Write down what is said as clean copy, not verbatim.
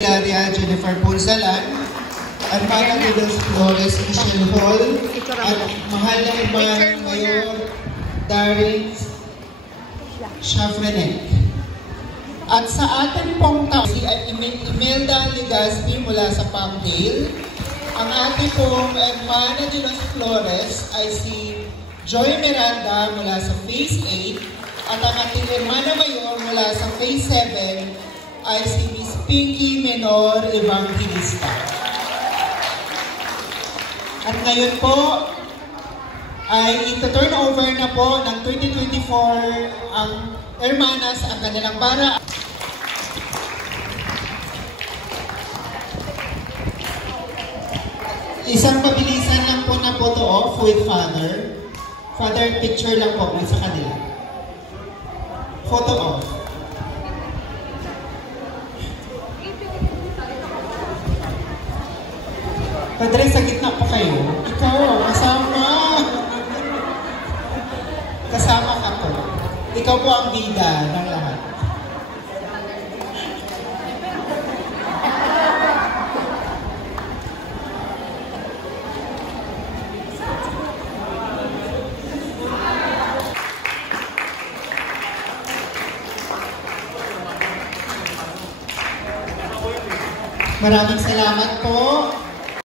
Hilaria Jennifer Punsalan, Armana de los Flores Michelle Hall, at mahal na Hermano Mayor Darin Shafranek. At sa ating pong si Imelda Legaspi mula sa Palmdale. Ang ating pong Hermana de los Flores ay si Joy Miranda mula sa Phase 8 at ang ating Hermana Mayor mula sa Phase 7 ay si Miss Pinky Menor Evangelista. At ngayon po ay ito-turn over na po ng 2024 ang Hermanas ang kanilang para. Isang pabilisan lang po na photo off with Father. Father, picture lang po sa kanila. Photo off. Padre, sa gitna pa kayo. Ikaw, kasama. Kasama ka po. Ikaw po ang bida ng lahat. Maraming salamat po.